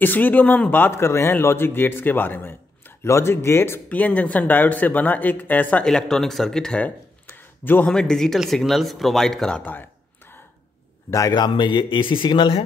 इस वीडियो में हम बात कर रहे हैं लॉजिक गेट्स के बारे में। Logic gates PN junction diode से बना एक ऐसा इलेक्ट्रॉनिक सर्किट है जो हमें डिजिटल सिग्नल्स प्रोवाइड कराता है। डायग्राम में ये एसी सिग्नल है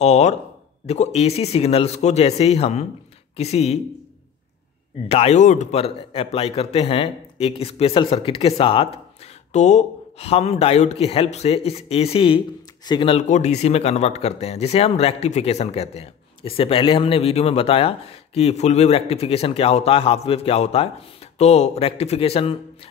और देखो एसी सिग्नल्स को जैसे ही हम किसी डायोड पर अप्लाई करते हैं एक स्पेशल सर्किट के साथ, तो हम डायोड की हेल्प से इस एसी सिग्नल को डीसी में कन्वर्ट करते हैं, जिसे हम रेक्टिफिकेशन कहते हैं। इससे पहले हमने वीडियो में बताया कि फुल वेव रेक्टिफिकेशन क्या होता है, हाफ वेव क्या होता है। तो रेक्टिफिकेशन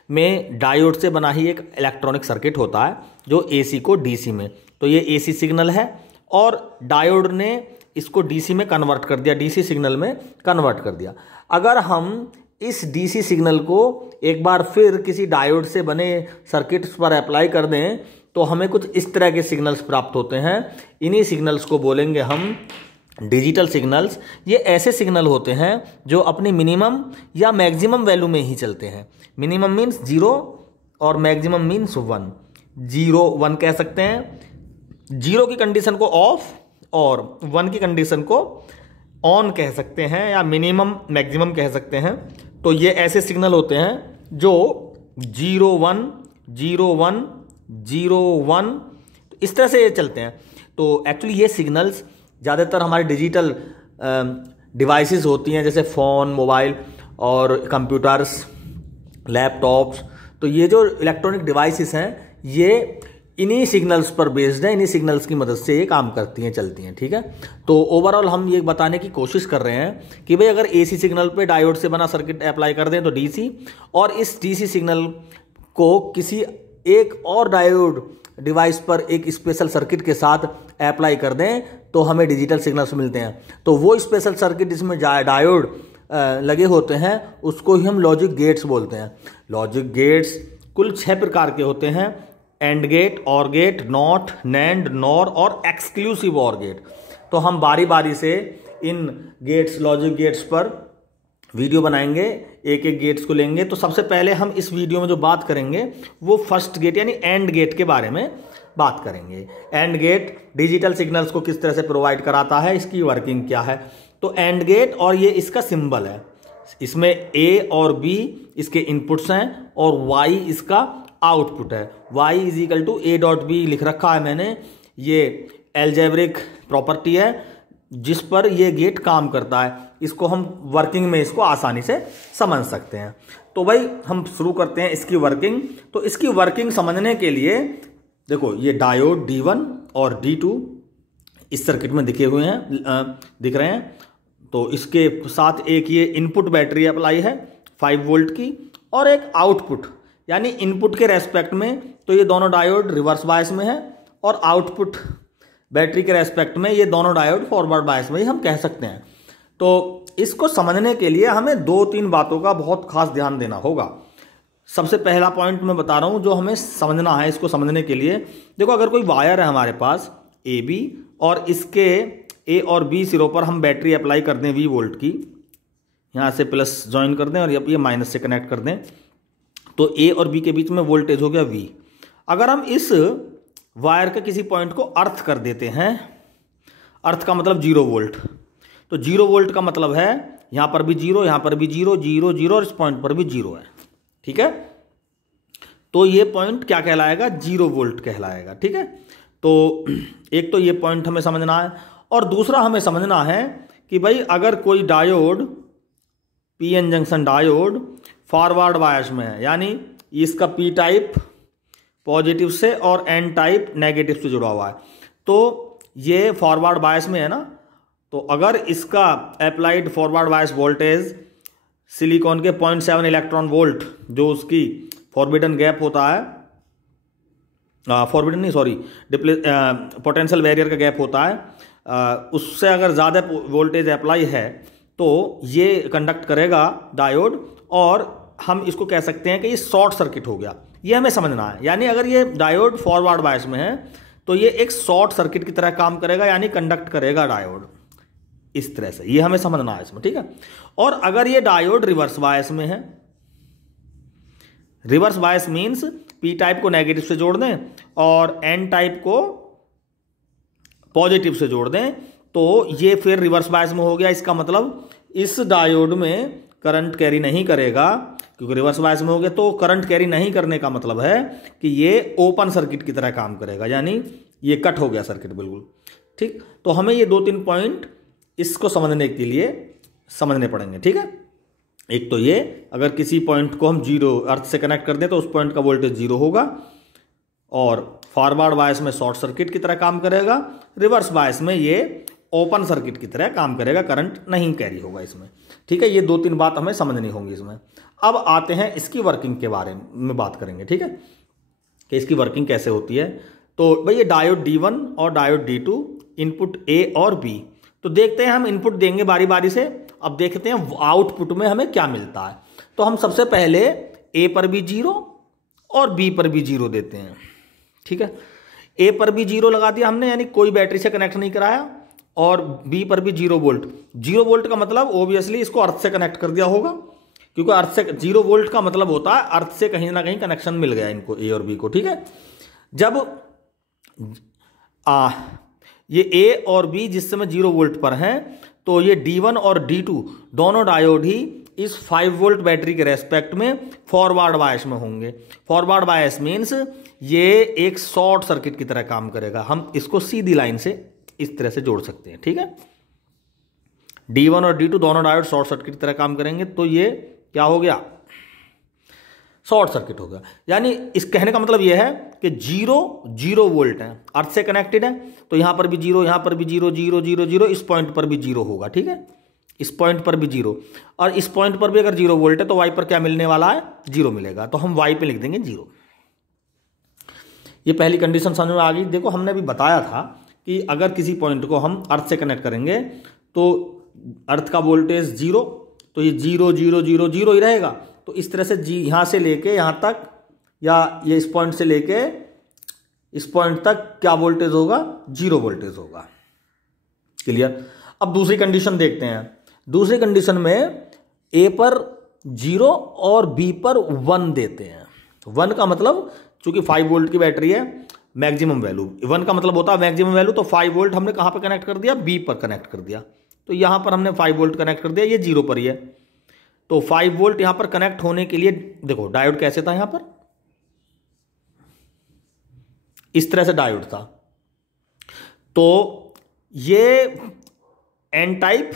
में डायोड से बना ही एक इलेक्ट्रॉनिक सर्किट होता है जो एसी को डीसी में, तो ये एसी सिग्नल है और डायोड ने इसको डीसी में कन्वर्ट कर दिया, डीसी सिग्नल में कन्वर्ट कर दिया। अगर हम इस डीसी सिग्नल को एक बार फिर किसी डायोड से बने सर्किट्स पर अप्लाई कर दें तो हमें कुछ इस तरह के सिग्नल्स प्राप्त होते हैं। इन्हीं सिग्नल्स को बोलेंगे हम डिजिटल सिग्नल्स। ये ऐसे सिग्नल होते हैं जो अपनी मिनिमम या मैक्सिमम वैल्यू में ही चलते हैं। मिनिमम मीन्स 0 और मैक्सिमम मीन्स 1। 0 1 कह सकते हैं, 0 की कंडीशन को ऑफ और 1 की कंडीशन को ऑन कह सकते हैं, या मिनिमम मैक्सिमम कह सकते हैं। तो ये ऐसे सिग्नल होते हैं जो 0 1 0 1 0 1 इस तरह से ये चलते हैं। तो एक्चुअली ये सिग्नल्स ज़्यादातर हमारे डिजिटल डिवाइसेस होती हैं, जैसे फ़ोन, मोबाइल और कंप्यूटर्स, लैपटॉप्स। तो ये जो इलेक्ट्रॉनिक डिवाइसेस हैं ये इन्हीं सिग्नल्स पर बेस्ड है, इन्हीं सिग्नल्स की मदद से ये काम करती हैं, चलती हैं। ठीक है, तो ओवरऑल हम ये बताने की कोशिश कर रहे हैं कि भाई अगर एसी सिग्नल पे डायोड से बना सर्किट अप्लाई कर दें तो डीसी, और इस डीसी सिग्नल को किसी एक और डायोड डिवाइस पर एक स्पेशल सर्किट के साथ अप्लाई कर दें तो हमें डिजिटल सिग्नल्स मिलते हैं। तो वो स्पेशल सर्किट जिसमें डायोड लगे होते हैं उसको ही हम लॉजिक गेट्स बोलते हैं। लॉजिक गेट्स कुल 6 प्रकार के होते हैं: एंड गेट, और गेट, नॉट, नैंड, नॉर और एक्सक्लूसिव और गेट। तो हम बारी बारी से इन गेट्स, लॉजिक गेट्स पर वीडियो बनाएंगे, एक एक गेट्स को लेंगे। तो सबसे पहले हम इस वीडियो में जो बात करेंगे वो फर्स्ट गेट यानी एंड गेट के बारे में बात करेंगे। एंड गेट डिजिटल सिग्नल्स को किस तरह से प्रोवाइड कराता है, इसकी वर्किंग क्या है। तो एंड गेट, और ये इसका सिंबल है, इसमें ए और बी इसके इनपुट्स हैं और वाई इसका आउटपुट है। y is equal to A dot B लिख रखा है मैंने। ये एल्जेब्रिक प्रॉपर्टी है जिस पर ये गेट काम करता है। इसको हम वर्किंग में इसको आसानी से समझ सकते हैं। तो भाई हम शुरू करते हैं इसकी वर्किंग। तो इसकी वर्किंग समझने के लिए देखो ये डायोड D1 और D2 इस सर्किट में दिखे हुए हैं, दिख रहे हैं। तो इसके साथ एक ये इनपुट बैटरी अप्लाई है 5 वोल्ट की, और एक आउटपुट यानी इनपुट के रेस्पेक्ट में तो ये दोनों डायोड रिवर्स बायस में है, और आउटपुट बैटरी के रेस्पेक्ट में ये दोनों डायोड फॉरवर्ड बायस में ही हम कह सकते हैं। तो इसको समझने के लिए हमें 2-3 बातों का बहुत खास ध्यान देना होगा। सबसे पहला पॉइंट मैं बता रहा हूं जो हमें समझना है। इसको समझने के लिए देखो, अगर कोई वायर है हमारे पास ए बी, और इसके ए और बी सिरों पर हम बैटरी अप्लाई कर दें 20 वोल्ट की, यहां से प्लस ज्वाइन कर दें और ये माइनस से कनेक्ट कर दें, तो ए और बी के बीच में वोल्टेज हो गया V। अगर हम इस वायर के किसी पॉइंट को अर्थ कर देते हैं, अर्थ का मतलब 0 वोल्ट, तो 0 वोल्ट का मतलब है यहां पर भी 0, यहां पर भी 0 0 0 और इस पॉइंट पर भी 0 है। ठीक है, तो ये पॉइंट क्या कहलाएगा, 0 वोल्ट कहलाएगा। ठीक है, तो एक तो ये पॉइंट हमें समझना है, और दूसरा हमें समझना है कि भाई अगर कोई diode PN junction diode forward bias में है, यानी इसका पी टाइप पॉजिटिव से और एन टाइप नेगेटिव से जुड़ा हुआ है, तो ये फॉरवर्ड बायस में है ना। तो अगर इसका applied forward bias voltage silicon के 0.7 इलेक्ट्रॉन वोल्ट, जो उसकी फॉरबिडन गैप होता है, फॉरबिडन नहीं सॉरी पोटेंशियल बैरियर का गैप होता है, उससे अगर ज़्यादा वोल्टेज अप्लाई है तो ये कंडक्ट करेगा डायोड, और हम इसको कह सकते हैं कि ये शॉर्ट सर्किट हो गया। ये हमें समझना है, यानी अगर ये डायोड फॉरवर्ड बायस में है तो ये एक शॉर्ट सर्किट की तरह काम करेगा, यानी कंडक्ट करेगा डायोड इस तरह से। ये हमें समझना है इसमें। ठीक है, और अगर ये डायोड रिवर्स बायस में है, reverse bias means P type को नेगेटिव से जोड़ दें और एन टाइप को पॉजिटिव से जोड़ दें, तो ये फिर रिवर्स बायस में हो गया। इसका मतलब इस डायोड में करंट कैरी नहीं करेगा, क्योंकि रिवर्स बायस में हो गया। तो करंट कैरी नहीं करने का मतलब है कि ये ओपन सर्किट की तरह काम करेगा, यानी ये कट हो गया सर्किट बिल्कुल। ठीक, तो हमें ये 2-3 पॉइंट इसको समझने के लिए समझने पड़ेंगे। ठीक है, एक तो ये, अगर किसी पॉइंट को हम जीरो अर्थ से कनेक्ट कर दें तो उस पॉइंट का वोल्टेज जीरो होगा, और फॉरवर्ड बायस में शॉर्ट सर्किट की तरह काम करेगा, रिवर्स बायस में ये ओपन सर्किट की तरह काम करेगा, करंट नहीं कैरी होगा इसमें। ठीक है, ये 2-3 बात हमें समझनी होंगी इसमें। अब आते हैं इसकी वर्किंग के बारे में बात करेंगे। ठीक है, कि इसकी वर्किंग कैसे होती है। तो भाई ये डायोड D1 और डायोड D2, इनपुट A और B। तो देखते हैं, हम इनपुट देंगे बारी बारी से। अब देखते हैं आउटपुट में हमें क्या मिलता है। तो हम सबसे पहले A पर भी 0 और B पर भी 0 देते हैं। ठीक है, A पर भी 0 लगा दिया हमने, यानी कोई बैटरी से कनेक्ट नहीं कराया, और B पर भी 0 वोल्ट। 0 वोल्ट का मतलब ओबियसली इसको अर्थ से कनेक्ट कर दिया होगा, क्योंकि अर्थ से 0 वोल्ट का मतलब होता है अर्थ से कहीं ना कहीं कनेक्शन मिल गया इनको, A और B को। ठीक है, जब ये A और B जिस समय 0 वोल्ट पर हैं, तो ये D1 और D2 दोनों डायोड ही इस 5 वोल्ट बैटरी के रेस्पेक्ट में फॉरवर्ड बायस में होंगे। फॉरवर्ड बायस मीन्स ये एक शॉर्ट सर्किट की तरह काम करेगा। हम इसको सीधी लाइन से इस तरह से जोड़ सकते हैं। ठीक है, D1 और D2 दोनों डायोड शॉर्ट सर्किट की तरह काम करेंगे, तो ये क्या हो गया, शॉर्ट सर्किट हो गया। यानी इस कहने का मतलब यह है कि 0 वोल्ट है, अर्थ से कनेक्टेड है, तो यहां पर भी 0, यहां पर भी 0, 0, 0, 0, इस पॉइंट पर भी 0 होगा। ठीक है, इस पॉइंट पर भी 0, और इस पॉइंट पर भी अगर 0 वोल्ट है तो Y पर क्या मिलने वाला है, 0 मिलेगा। तो हम Y पे लिख देंगे 0। ये पहली कंडीशन समझ में आ गई। देखो, हमने अभी बताया था कि अगर किसी पॉइंट को हम अर्थ से कनेक्ट करेंगे तो अर्थ का वोल्टेज 0, तो ये 0, 0, 0, 0 ही रहेगा। तो इस तरह से यहां से लेके यहां तक, या ये इस पॉइंट से लेके इस पॉइंट तक क्या वोल्टेज होगा, 0 वोल्टेज होगा। क्लियर। अब दूसरी कंडीशन देखते हैं। दूसरी कंडीशन में A पर 0 और B पर 1 देते हैं। 1 का मतलब, चूंकि 5 वोल्ट की बैटरी है, मैक्सिमम वैल्यू 1 का मतलब होता है मैक्सिमम वैल्यू। तो 5 वोल्ट हमने कहां पर कनेक्ट कर दिया, B पर कनेक्ट कर दिया। तो यहां पर हमने 5 वोल्ट कनेक्ट कर दिया, ये 0 पर ही है। तो 5 वोल्ट यहां पर कनेक्ट होने के लिए, देखो डायोड कैसे था, यहां पर इस तरह से डायोड था। तो ये N टाइप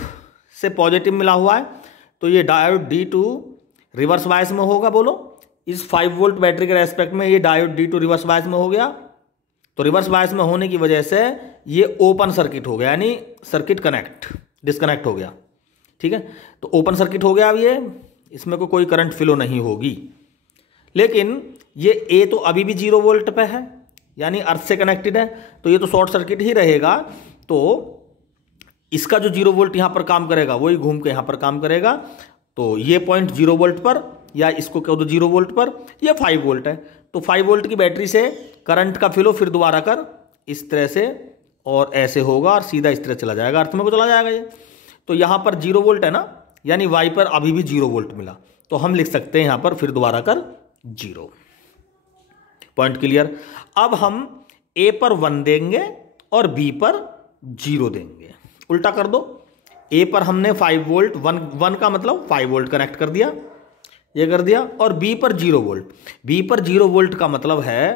से पॉजिटिव मिला हुआ है, तो ये डायोड D2 रिवर्स बायस में होगा। बोलो, इस 5 वोल्ट बैटरी के रेस्पेक्ट में ये डायोड D2 रिवर्स बायस में हो गया। तो रिवर्स बायस में होने की वजह से ये ओपन सर्किट हो गया, यानी सर्किट डिस्कनेक्ट हो गया। ठीक है, तो ओपन सर्किट हो गया। अब ये इसमें कोई करंट फ्लो नहीं होगी। लेकिन ये A तो अभी भी 0 वोल्ट पे है, यानी अर्थ से कनेक्टेड है, तो ये तो शॉर्ट सर्किट ही रहेगा। तो इसका जो 0 वोल्ट यहां पर काम करेगा वही घूम के यहां पर काम करेगा। तो ये पॉइंट 0 वोल्ट पर, या इसको कह दो 0 वोल्ट पर, ये 5 वोल्ट है। तो 5 वोल्ट की बैटरी से करंट का फ्लो फिर दोबारा कर इस तरह से और ऐसे होगा, और सीधा इस तरह चला जाएगा, अर्थ में को चला जाएगा ये। तो यहां पर 0 वोल्ट है ना, यानी Y पर अभी भी 0 वोल्ट मिला। तो हम लिख सकते हैं यहां पर फिर दोबारा कर 0। Point clear. अब हम A पर 1 देंगे और B पर 0 देंगे। उल्टा कर दो, A पर हमने 5 वोल्ट, 1 का मतलब 5 वोल्ट कनेक्ट कर दिया, ये कर दिया, और B पर 0 वोल्ट। B पर 0 वोल्ट का मतलब है,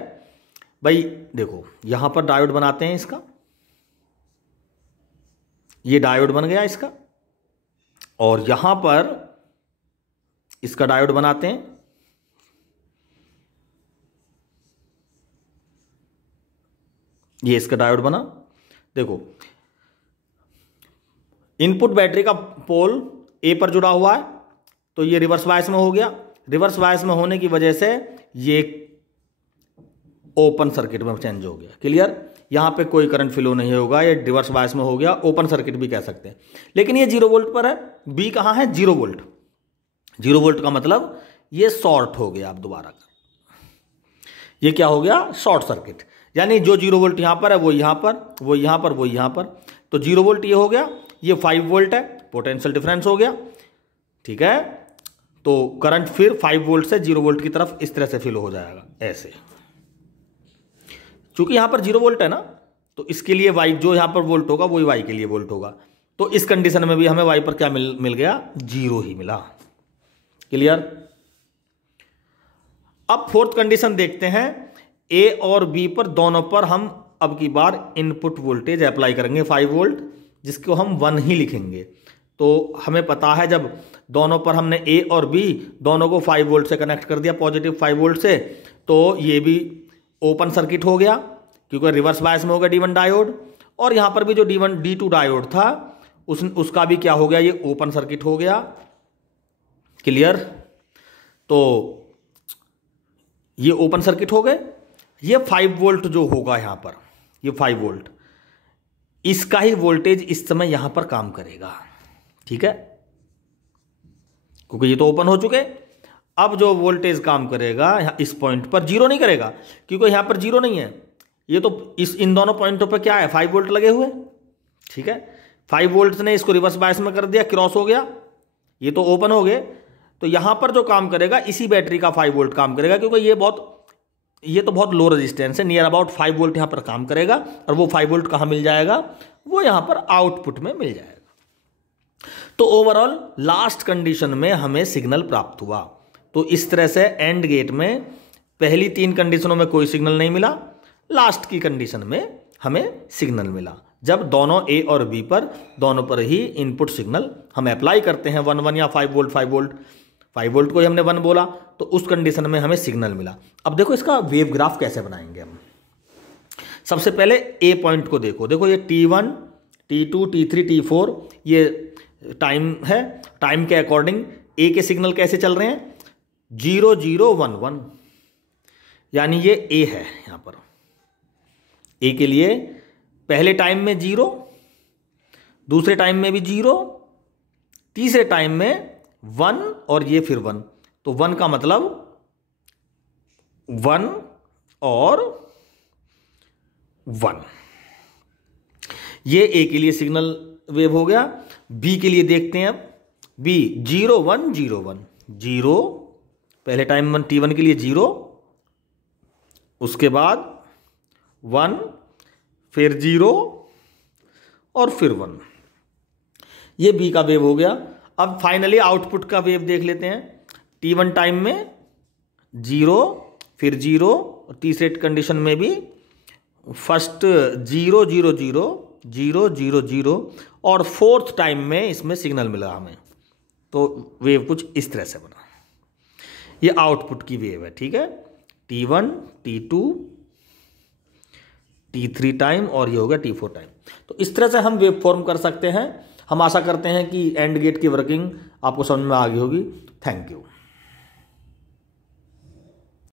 भाई देखो यहां पर डायोड बनाते हैं इसका, ये डायोड बन गया इसका, और यहां पर इसका डायोड बनाते हैं। ये इसका डायोड बना। देखो, इनपुट बैटरी का पोल A पर जुड़ा हुआ है, तो ये रिवर्स बायस में हो गया। रिवर्स बायस में होने की वजह से ये ओपन सर्किट में चेंज हो गया। क्लियर। यहां पे कोई करंट फ्लो नहीं होगा, ये रिवर्स बायस में हो गया, ओपन सर्किट भी कह सकते हैं। लेकिन ये 0 वोल्ट पर है। B कहां है, 0 वोल्ट। 0 वोल्ट का मतलब ये शॉर्ट हो गया। अब दोबारा ये क्या हो गया, शॉर्ट सर्किट। यानी जो 0 वोल्ट यहां पर है वो यहां पर, वो यहां पर, वो यहां पर। तो 0 वोल्ट ये हो गया, ये 5 वोल्ट है, पोटेंशियल डिफरेंस हो गया। ठीक है, तो करंट फिर 5 वोल्ट से 0 वोल्ट की तरफ इस तरह से फ्लो हो जाएगा, ऐसे। चूंकि यहां पर 0 वोल्ट है ना, तो इसके लिए वाई जो यहां पर वोल्ट होगा वही वाई के लिए वोल्ट होगा। तो इस कंडीशन में भी हमें वाई पर क्या मिल गया, 0 ही मिला। क्लियर। अब फोर्थ कंडीशन देखते हैं, ए और बी पर दोनों पर हम अब की बार इनपुट वोल्टेज अप्लाई करेंगे 5 वोल्ट, जिसको हम 1 ही लिखेंगे। तो हमें पता है जब दोनों पर हमने ए और बी दोनों को 5 वोल्ट से कनेक्ट कर दिया, पॉजिटिव 5 वोल्ट से, तो ये भी ओपन सर्किट हो गया क्योंकि रिवर्स बायस में हो गया D1 डायोड। और यहां पर भी जो D2 डायोड था उसका भी क्या हो गया, ये ओपन सर्किट हो गया। क्लियर। तो ये ओपन सर्किट हो गए। ये 5 वोल्ट जो होगा यहां पर, ये 5 वोल्ट, इसका ही वोल्टेज इस समय यहां पर काम करेगा। ठीक है, क्योंकि ये तो ओपन हो चुके। अब जो वोल्टेज काम करेगा इस पॉइंट पर 0 नहीं करेगा, क्योंकि यहां पर 0 नहीं है। ये तो इन दोनों पॉइंटों पर क्या है, 5 वोल्ट लगे हुए। ठीक है, 5 वोल्ट ने इसको रिवर्स बायस में कर दिया, क्रॉस हो गया, ये तो ओपन हो गए। तो यहां पर जो काम करेगा इसी बैटरी का 5 वोल्ट काम करेगा, क्योंकि ये तो बहुत लो रेजिस्टेंस है, नियर अबाउट 5 वोल्ट यहां पर काम करेगा। और वो 5 वोल्ट कहां मिल जाएगा, वो यहां पर आउटपुट में मिल जाएगा। तो ओवरऑल लास्ट कंडीशन में हमें सिग्नल प्राप्त हुआ। तो इस तरह से एंड गेट में पहली 3 कंडीशनों में कोई सिग्नल नहीं मिला, लास्ट की कंडीशन में हमें सिग्नल मिला, जब दोनों ए और बी पर दोनों पर ही इनपुट सिग्नल हम अप्लाई करते हैं 1 1 या 5 वोल्ट 5 वोल्ट 5 वोल्ट को ही हमने 1 बोला, तो उस कंडीशन में हमें सिग्नल मिला। अब देखो इसका वेव ग्राफ कैसे बनाएंगे हम। सबसे पहले ए पॉइंट को देखो ये T1 T2 T3 T4 ये टाइम है। टाइम के अकॉर्डिंग ए के सिग्नल कैसे चल रहे हैं, 0 0 1 1, यानी ये ए है। यहां पर ए के लिए पहले टाइम में 0, दूसरे टाइम में भी 0, तीसरे टाइम में 1 और ये फिर 1। तो 1 का मतलब 1 और 1, ये ए के लिए सिग्नल वेव हो गया। बी के लिए देखते हैं अब, बी 0 1 0 1 0, पहले टाइम 1 T1 के लिए 0, उसके बाद 1, फिर 0 और फिर 1, ये बी का वेव हो गया। अब फाइनली आउटपुट का वेव देख लेते हैं। T1 टाइम में 0, फिर 0, और तीसरे कंडीशन में भी फर्स्ट 0 0 0 0 0 0, और फोर्थ टाइम में इसमें सिग्नल मिला हमें। तो वेव कुछ इस तरह से बना, ये आउटपुट की वेव है। ठीक है, T1 T2 T3 टाइम और ये हो गया T4 टाइम। तो इस तरह से हम वेव फॉर्म कर सकते हैं। हम आशा करते हैं कि एंड गेट की वर्किंग आपको समझ में आ गई होगी। Thank you.